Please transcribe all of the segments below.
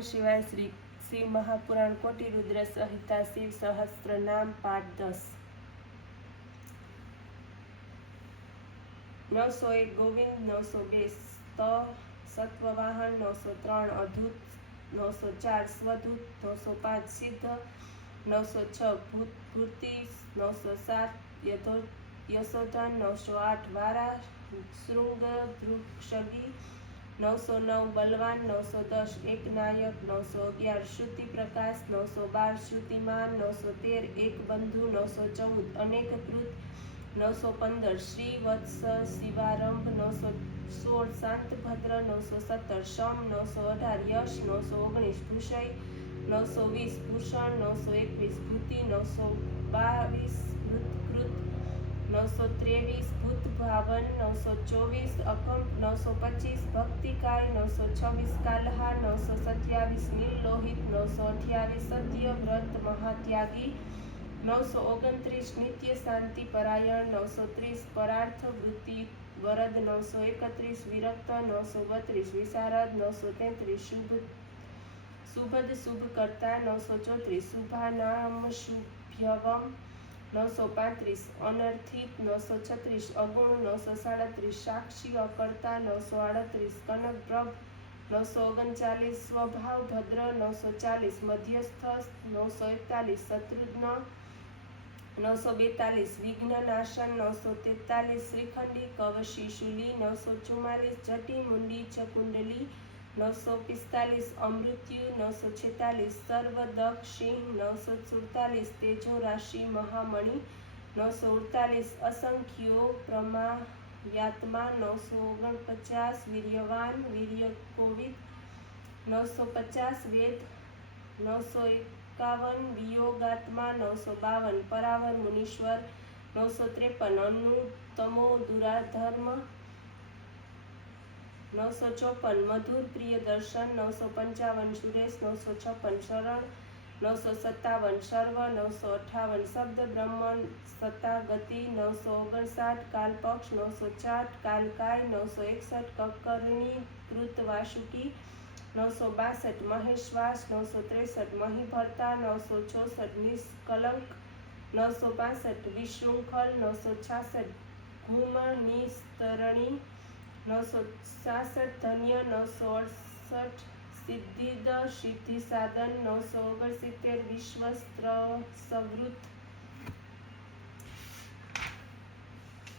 नमः शिवाय। श्री शिव महापुराण कोटि रुद्र संहिता शिव सहस्त्र नाम पाठ 10। 901 गोविंद, 902 सत्ववाहन, 903 अधूत, 904 स्वधूत, 905 सिद्ध, 906 भूति, 907 यशोधन, 908 वारा श्रृंग द्रुक्षगी, 909 बलवान, 910 एक नायक, 911 श्रुति प्रकाश, 912 श्रुतिमान, 913 एक बंधु, 914 अनेक कृत, 915 श्री वत्स शिवारंभ, 916 शांत भद्र, 917 शम, 918 यश, 919 भूषय, 920 भूषण, 921 भूति, 922 कृत, 923 भूत भावन, 924 अकंप, 925 भक्तिकाय, 926 कालहा, 927 नील लोहित, 928 सत्य व्रत महात्यागी, 929 नित्य शांति परायण, 930 परार्थ वृत्ति वरद, 931 विरक्त, 932 विशारद, 933 शुभद शुभकर्ता, 934 शुभानाम शुभ्यवम, 935 अनर्थित, 936 अगुण, 937 साक्षी अकर्ता, 938 कनक प्रभ, 939 स्वभाव भद्र, 940 मध्यस्थ, 941 शत्रुघ्न, 942 विघ्न नाशन, 943 श्रीखंडी कवशी शूली, 944 जटी मुंडी चकुंडली, 945 अमृत्यु, 946 सर्वदक्ष सिंह, 947 तेजो राशि महामणि, 948 असंख्यो प्रमायात्मा, 949 वीर्यवान वीर्यकोविद, 950 वेद, 951 वियोगात्मा, 952 परावर मुनीश्वर, 953 अनुत्तमो दुराधर्म, 954 मधुर प्रिय दर्शन, 955 सुरेश, 956 शरण, 957 सर्व, 958 शब्द ब्रह्मण सत्ता गति, 959 काल पक्ष, 960 कालकाय, 961 ककर्णी कृत वासुकी, 962 महेश्वास, 963 महीभर्ता, 964 निष्कलंक, 965 विशृंखल, 966 घूम निस्तरणी, 967 धन्य, 968 सिद्धिद सिद्धि साधन, 969 विश्वस्त्र सवृत,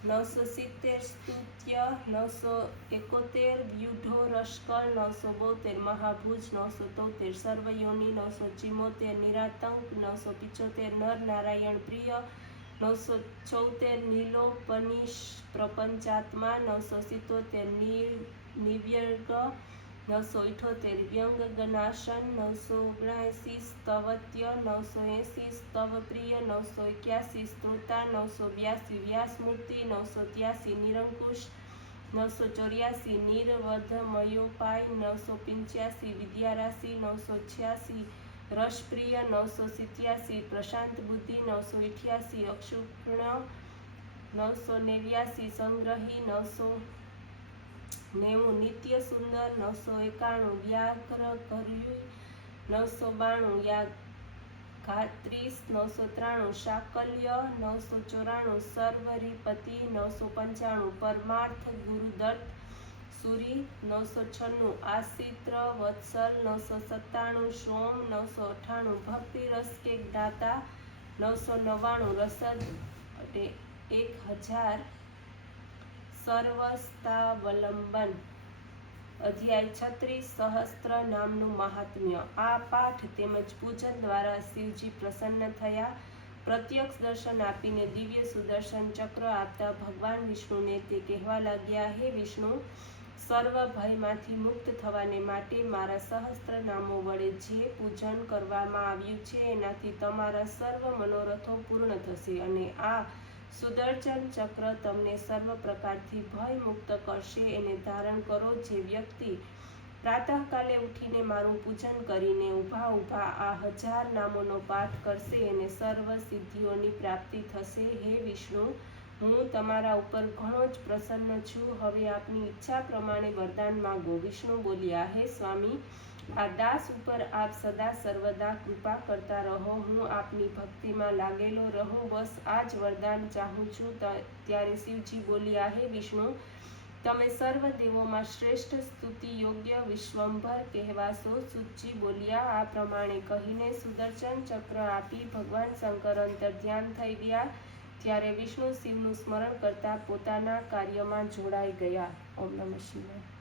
970 स्तुत्य, 971 व्यूढ़ो रश्कर, 972 महाभुज, 973 सर्वयोनि, 974 निरातंक, 975 नर नारायण प्रिय, 974 नीलोपनिष प्रपंचात्मा, 977 निव्यर्ग, 978 व्यंग गणाशन, 979 स्तवत्य, 980 स्तव प्रिय, 981 स्त्रोता, 982 व्यासमूर्ति, 983 निरंकुश, 984 नीरवधमयोपाय, 985 विद्याराशि, 986 रसप्रिय, 987 प्रशांत बुद्धि, 988 अक्षुण्ण, 989 संग्रही, 990 नित्य सुंदर, 991 व्याघ्र कर्यु, 992 याघात्रीस, 993 शाकल्य, 994 सर्वरिपति, 995 परमार्थ गुरुदत्त सूरी, 996 आसित्र वत्सल, 997 सोम, 998 भक्ति रस के दाता, 999 रसद 1000 सर्वस्तावलंबन। અધ્યાય 36 સહસ્ત્ર નામનું મહાત્મ્ય। આ પાઠ તેમજ પૂજન દ્વારા શિવજી પ્રસન્ન થયા। પ્રત્યક્ષ દર્શન આપીને દિવ્ય સુદર્શન ચક્ર આપતા ભગવાન વિષ્ણુને તે કહેવા લાગ્યા, હે વિષ્ણુ, સર્વ ભયમાંથી મુક્ત થવાને માટે મારા સહસ્ત્ર નામો વડે જે પૂજન કરવામાં આવ્યું છે એનાથી તમારા સર્વ મનોરથો પૂર્ણ થશે અને આ સુદર્શન ચક્ર તમને સર્વ પ્રકારથી ભય મુક્ત કરશે। એને ધારણ કરો। જે વ્યક્તિ પ્રાતઃકાલે ઉઠીને મારું પૂજન કરીને ઊભા ઊભા આ 1000 નામોનો પાઠ કરશે એને સર્વ સિદ્ધિઓની પ્રાપ્તિ થશે। હે વિષ્ણુ, હું તમારા ઉપર ઘણો જ પ્રસન્ન છું। હવે આપની ઈચ્છા પ્રમાણે વરદાન માંગો। વિષ્ણુ બોલ્યા, હે સ્વામી, આ દાસ ઉપર આપ સદા સર્વદા કૃપા કરતા રહો. હું આપની ભક્તિમાં લાગેલો રહું, બસ આ જ વરદાન ચાહું છું. ત્યારે શિવજી બોલ્યા, હે વિષ્ણુ, તમે સર્વ દેવોમાં શ્રેષ્ઠ, સ્તુતિ યોગ્ય વિશ્વંભર કહેવાશો. સૂતજી બોલ્યા. આ પ્રમાણે કહીને સુદર્શન ચક્ર આપી ભગવાન શંકર અંતર ધ્યાન થઈ ગયા. ત્યારે વિષ્ણુ શિવનું સ્મરણ કરતા પોતાના કાર્યમાં જોડાઈ ગયા. ઓમ નમઃ શિવાય.